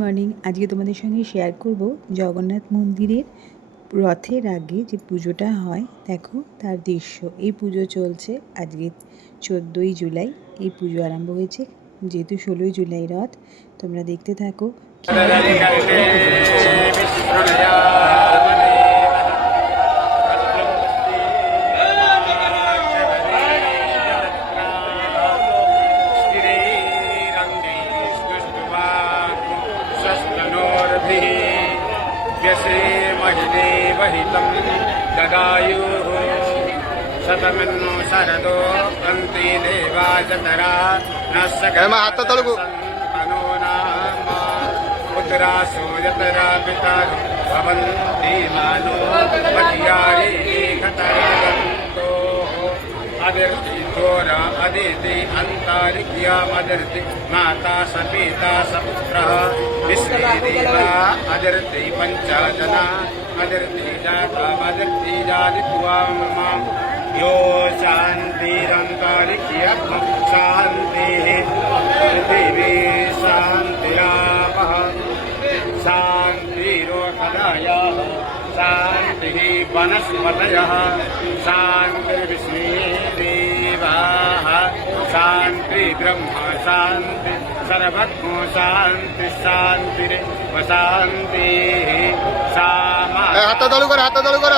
Morning. আজকে তোমাদের সঙ্গে শেয়ার করব জগন্নাথ মন্দিরের রথের আগে যে পুজোটা হয়, দেখো তার দৃশ্য। এই পুজো চলছে আজকে 14ই জুলাই এই পুজো আরম্ভ হয়েছে, যেহেতু 16ই জুলাই রথ। তোমরা দেখতে থাকো महिदेवहितं ददायुः शतमन्नो शरदो अन्ति देवाजतरा न सकनो नाम पुत्रासो यतरा पिता भवन्ति मानो पठियारि एकतरन्तो अदिर्ति घोरा अदिति अन्तारिक्या अदिर्ति माता स पिता स पुत्रः विश्वे देवा अदिर्ति पञ्चाजना अदिर्ति जाता अदिर्ति जादित्वां मां यो शान्तिरन्तरिक्यः शान्तिः पृथिवी शान्तिरापः शान्तिरोषधयः शान्तिः वनस्पतयः शान्तिर्विश्वे देवाः शान्ति ब्रह्म शान्ति सर्वज्ञो शान्ति शान्तिरेव शान्तिः হাততালি করে